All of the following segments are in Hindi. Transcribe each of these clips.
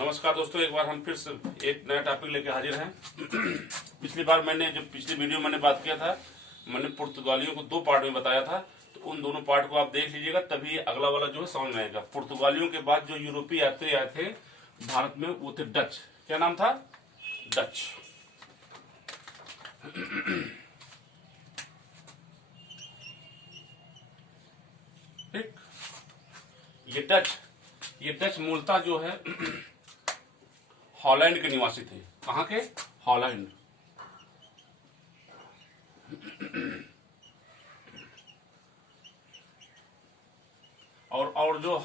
नमस्कार दोस्तों, एक बार हम फिर से एक नया टॉपिक लेके हाजिर हैं। पिछली बार पिछली वीडियो मैंने बात किया था, मैंने पुर्तगालियों को दो पार्ट में बताया था, तो उन दोनों पार्ट को आप देख लीजिएगा, तभी अगला वाला जो है समझ में आएगा। पुर्तगालियों के बाद जो यूरोपीय यात्री आए थे भारत में वो थे डच। क्या नाम था? डच। ठीक। ये डच मूलतः जो है हॉलैंड के निवासी थे। कहाँ के? हॉलैंड। और जो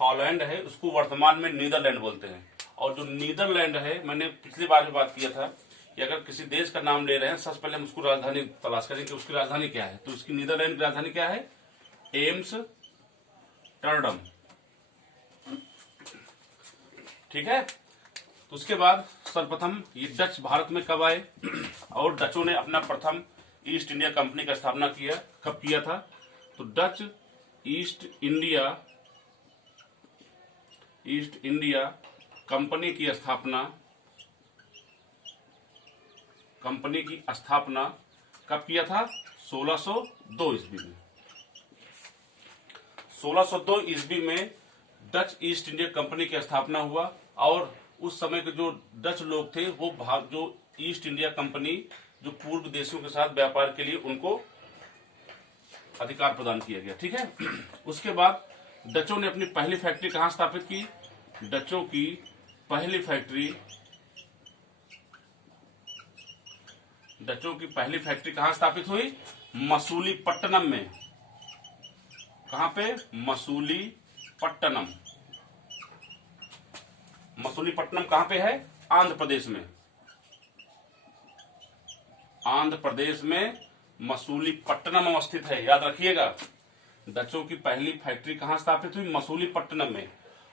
हॉलैंड है उसको वर्तमान में नीदरलैंड बोलते हैं। और जो नीदरलैंड है, मैंने पिछली बार भी बात किया था कि अगर किसी देश का नाम ले रहे हैं, सबसे पहले हम उसको राजधानी तलाश करेंगे, उसकी राजधानी क्या है। तो उसकी नीदरलैंड की राजधानी क्या है? एम्स्टर्डम। ठीक है। तो उसके बाद सर्वप्रथम ये डच भारत में कब आए और डचों ने अपना प्रथम ईस्ट इंडिया कंपनी का स्थापना कब किया था? तो डच ईस्ट इंडिया कंपनी की स्थापना कब किया था? 1602 ईस्वी में। 1602 ईस्वी में डच ईस्ट इंडिया कंपनी की स्थापना हुआ और उस समय के जो डच लोग थे वो जो ईस्ट इंडिया कंपनी जो पूर्व देशों के साथ व्यापार के लिए उनको अधिकार प्रदान किया गया। ठीक है। उसके बाद डचों ने अपनी पहली फैक्ट्री कहां स्थापित की? डचों की पहली फैक्ट्री कहां स्थापित हुई? मसूलीपट्टनम में। कहां पे? मसूलीपट्टनम कहां पे है? आंध्र प्रदेश में। आंध्र प्रदेश में मसूलीपट्टनम अवस्थित है, याद रखिएगा। डचों की पहली फैक्ट्री कहां स्थापित हुई? मसूलीपट्टनम में।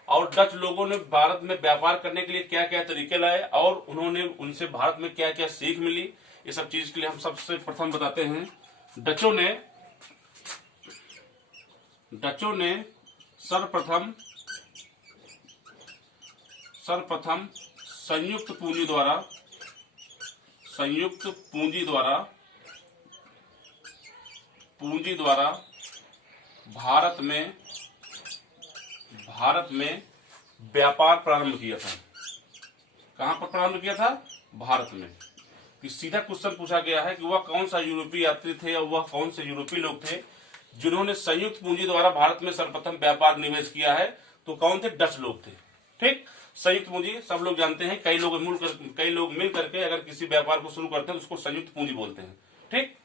और डच लोगों ने भारत में व्यापार करने के लिए क्या क्या तरीके लाए और उन्होंने उनसे भारत में क्या क्या सीख मिली, ये सब चीज के लिए हम सबसे प्रथम बताते हैं। डचों ने सर्वप्रथम संयुक्त पूंजी द्वारा भारत में व्यापार प्रारंभ किया था। कहां पर प्रारंभ किया था? भारत में। कि सीधा क्वेश्चन पूछा गया है कि वह कौन सा यूरोपीय यात्री थे और वह कौन से यूरोपीय लोग थे जिन्होंने संयुक्त पूंजी द्वारा भारत में सर्वप्रथम व्यापार निवेश किया है? तो कौन थे? डच लोग थे। ठीक। संयुक्त पूंजी सब लोग जानते हैं, कई लोग मिल करके अगर किसी व्यापार को शुरू करते हैं तो उसको संयुक्त पूंजी बोलते हैं। ठीक।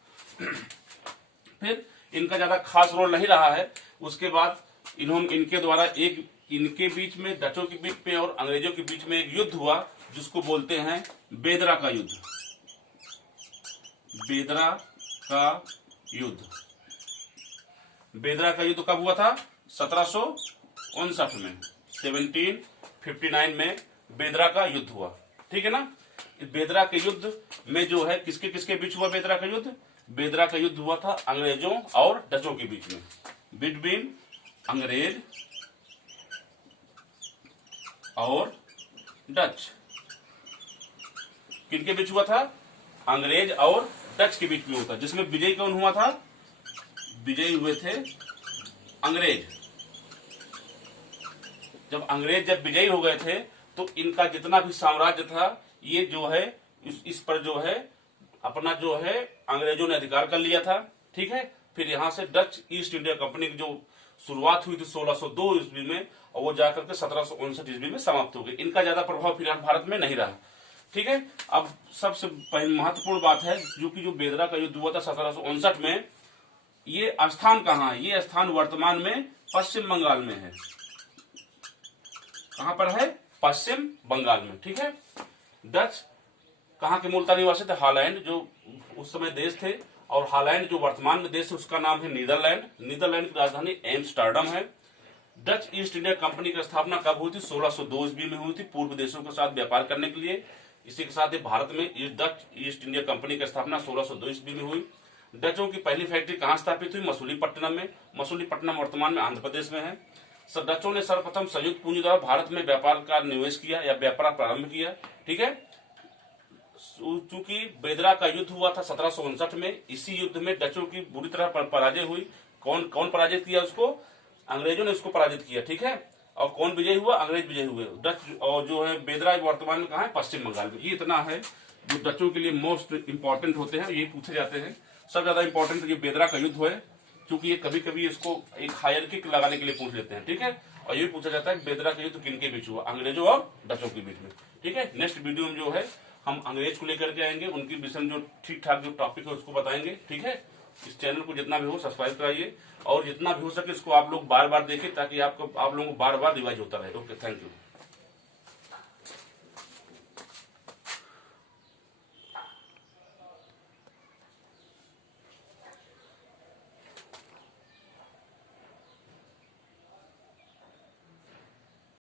फिर इनका ज्यादा खास रोल नहीं रहा है। उसके बाद इनके द्वारा इनके बीच में, डचों के बीच में और अंग्रेजों के बीच में एक युद्ध हुआ जिसको बोलते हैं बेदरा का युद्ध। बेदरा का युद्ध कब हुआ था? 1759 में। 1759 में बेदरा का युद्ध हुआ। ठीक है ना। इस बेदरा के युद्ध में जो है किसके किसके बीच हुआ बेदरा का युद्ध? बेदरा का युद्ध हुआ था अंग्रेजों और डचों के बीच में। बिटवीन अंग्रेज और डच। किनके बीच हुआ था? अंग्रेज और डच के बीच में हुआ था। जिसमें विजयी कौन हुआ था? विजयी हुए थे अंग्रेज। जब अंग्रेज विजयी हो गए थे तो इनका जितना भी साम्राज्य था ये जो है इस पर जो है अपना जो है अंग्रेजों ने अधिकार कर लिया था। ठीक है। फिर यहां से डच ईस्ट इंडिया कंपनी की जो शुरुआत हुई थी 1602 ईस्वी में और वो जाकर के 1759 ईस्वी में समाप्त हो गई। इनका ज्यादा प्रभाव फिलहाल भारत में नहीं रहा। ठीक है। अब सबसे महत्वपूर्ण बात है जो बेदरा का युद्ध हुआ था 1759 में, ये स्थान कहाँ है? ये स्थान वर्तमान में पश्चिम बंगाल में है। कहां पर है? पश्चिम बंगाल में। ठीक है। डच कहां के मूलतः निवासी थे? हॉलैंड, जो उस समय देश थे, और हॉलैंड जो वर्तमान में देश है उसका नाम है नीदरलैंड। नीदरलैंड की राजधानी एम्स्टर्डम है। डच ईस्ट इंडिया कंपनी की स्थापना कब हुई थी? 1602 ईस्वी में हुई थी, पूर्व देशों के साथ व्यापार करने के लिए। इसी के साथ ही भारत में डच ईस्ट इंडिया कंपनी की स्थापना 1602 ईस्वी में हुई। डचों की पहली फैक्ट्री कहां स्थापित हुई? मसूलीपट्टनम में। मसूलीपट्टनम वर्तमान में आंध्र प्रदेश में है। डचों ने सर्वप्रथम संयुक्त पूंजी द्वारा भारत में व्यापार का निवेश किया या व्यापार प्रारंभ किया। ठीक है, चूंकि बेदरा का युद्ध हुआ था 1759 में, इसी युद्ध में डचों की बुरी तरह पराजय हुई। कौन कौन पराजित किया उसको? अंग्रेजों ने उसको पराजित किया। ठीक है, और कौन विजय हुआ? अंग्रेज विजय हुए। डच और जो है बेदरा वर्तमान में कहाँ है? पश्चिम बंगाल में। ये इतना है जो डचों के लिए मोस्ट इंपॉर्टेंट होते हैं, ये पूछे जाते हैं। सबसे ज्यादा इंपॉर्टेंट ये बेदरा का युद्ध है, क्योंकि ये कभी कभी इसको एक हायरकी लगाने के लिए पूछ लेते हैं। ठीक है, और ये पूछा जाता है बेदरा का युद्ध किन के बीच हुआ? अंग्रेजों और डचों के बीच में। ठीक है, नेक्स्ट वीडियो में जो है हम अंग्रेज को लेकर के आएंगे, उनकी विषय में जो ठीक ठाक जो टॉपिक है उसको बताएंगे। ठीक है, इस चैनल को जितना भी हो सब्सक्राइब कराइए, और जितना भी हो सके इसको आप लोग बार बार देखें, ताकि आप लोगों को बार बार रिवाइज होता रहे। Okay, thank you.